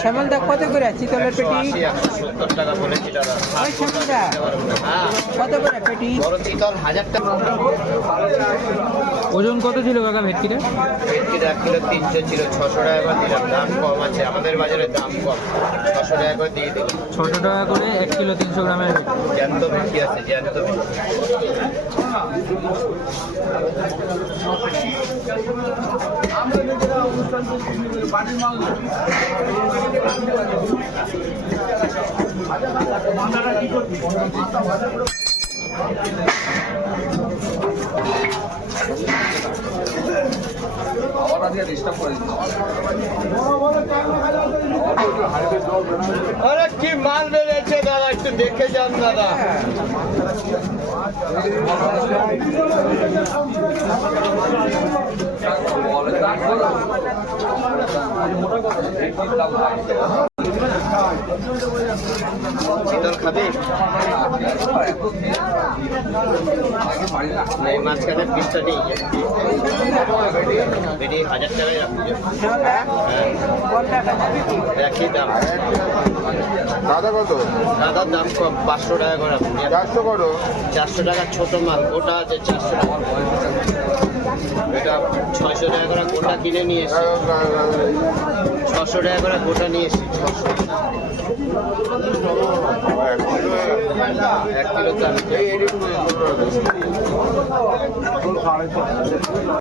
শ্যামলদা কত করে চিতলের পেটি? 70 টাকা বলেছি দাদা। ওই শ্যামলদা কত করে পেটি? বড় চিতল 1000 টাকা। ওজন কত ছিল কাকা ভেটকিটা? ভেটকিটা 1 কিলো 300 ছিল, 600 টাকা করে দিলাম। দাম কম আছে, আমাদের বাজারে দাম কম, 600 টাকা করে দিয়ে দিলাম। 600 টাকা করে 1 কিলো 300 গ্রামের ভেটকি। জ্যান্ত ভেটকি আছে, জ্যান্ত ভেটকি। আরে কি মাল বেড়েছে দাদা, একটু দেখে যান দাদা। চিতল খাবে? এই মাঝখানে পিসটা নেই, এটি 1000 টাকায় রাখছি। একই দাম। দাদা কত? দাদার দাম কম, 500 টাকা করে। 400 করো। 400 টাকা ছোট মাল, গোটা আছে 400 টাকা। এটা 600 টাকা করে গোটা কিনে নিয়ে এসেছি, 600 টাকা করে গোটা নিয়ে এসেছি। 1 কিলো দাম।